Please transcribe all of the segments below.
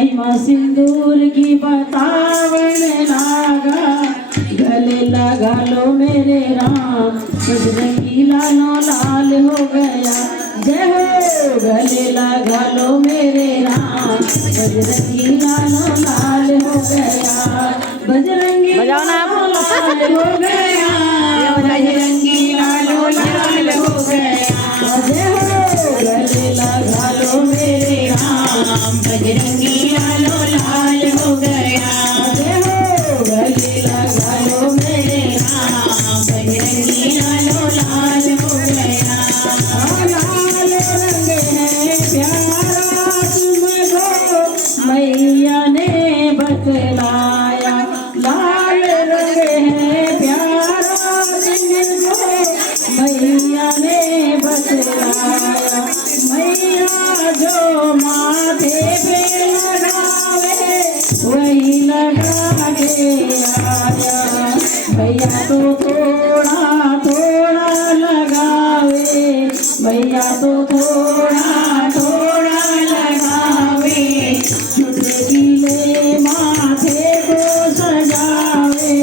महिमा सिंदूर की बतावन लागा, गले लगा लो मेरे राम, बजरंगी लालो लाल हो गया। जय हो, गले लगा लो मेरे राम, बजरंगी लालो लाल हो गया, बजरंगी लालो लाल हो गया, बजरंगी लालो लाल हो गया। जय हो, गले लगा लो मेरे राम, बजरंगी लालो लाल हो गया। जय हो, गले लगा लो मेरे राम, बजरंगी लालो लाल हो गया। लाल रंग है प्यारा तुमको, मैया ने बतलाया, लाल रंग है प्यारा तुमको, मैया ने बतलाया। मैया जो माथे पे लगावे, वही लगा के आया। भैया तो थोड़ा थोड़ा लगावे, भैया तो थोड़ा थोड़ा लगावे, चुटकीले माथे को सजावे,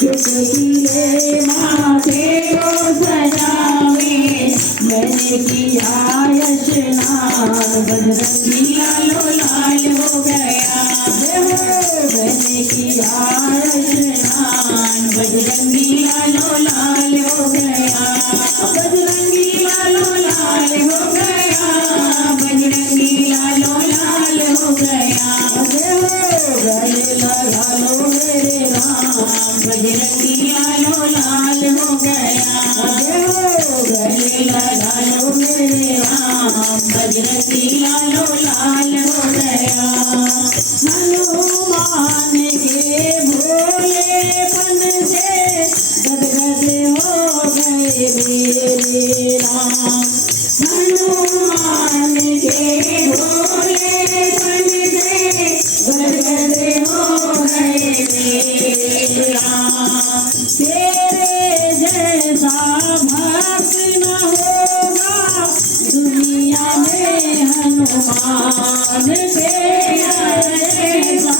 चुटकीले माथे को सजावे। मैंने किया स्नान, बजरंगी लालो लाल हो गया। मैंने किया स्नान, बजरंगी लालो लाल हो गया, बजरंगी लालो लाल हो गया, बजरंगी लालो लाल हो गया। गले लगा लो मेरे राम, बजरंगी लालो लाल हो गया। गले लगा लो मेरे राम, बजरंगी लालो लाल हो गया। हनुमान के भोलेपन से गदगद हो गए मेरे राम, हनुमान के भोलेपन से गदगद हो गए मेरे राम। तेरे जैसा भक्त न होगा दुनिया में हनुमान, तेरे जैसा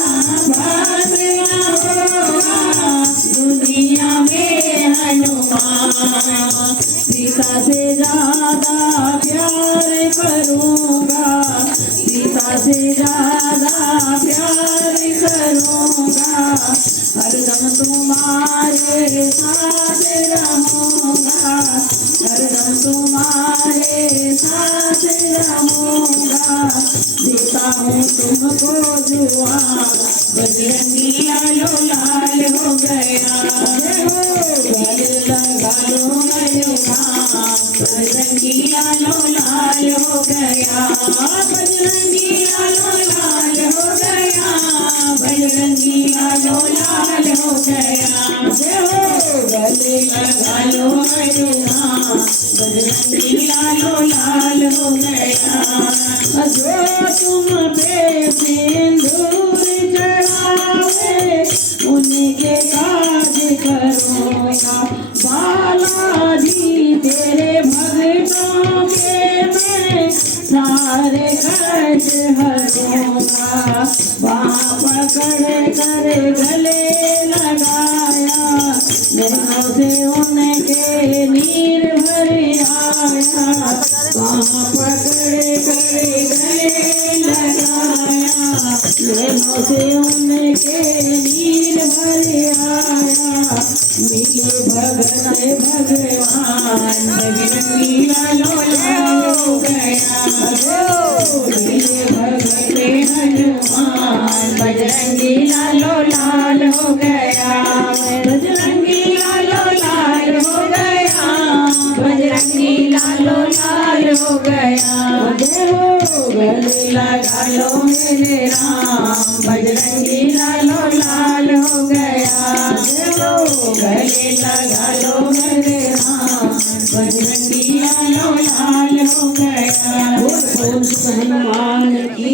भक्त न होगा दुनिया में हनुमान। सीता से ज्यादा प्यार करूँगा, सीता से ज्यादा प्यार करूँगा, हरदम तुम्हारे साथ रहूँगा, हरदम तुम्हारे साथ रहूँगा। देता हूँ तुमको दुआ, बजरंगी लालो लाल हो गया। गले लगा लो मेरे राम, बजरंगी लालो लाल हो गया, बजरंगी लालो लाल हो गया, बजरंगी लालो लाल हो गया। गले लगा लो मेरे राम, बजरंगी लालो लाल हो गया। जो तुम पे सिंदूर चढ़ावे, उनके काज करूँगा, बालाजी तेरे भक्तों के मैं सारे खर्च हरूँगा। वहाँ पकड़ कर गले लगाया, नैनों से उनके नीर भर आया। वहाँ पकड़ कर गले लगाया, नैनों से उनके नीर भर आया। मिले भगत भगवान, बजरंगी लालो लाल हो गया। मिले भगत हनुमान, बजरंगी लालो लाल हो गया, बजरंगी लालो लाल हो गया, बजरंगी लालो लाल हो गया। गले लगा लो मेरे राम, बजरंगी लालो लाल हो गया। गले लगा लो मेरे राम, बजरंगी लालो लाल हो गया। हनुमान की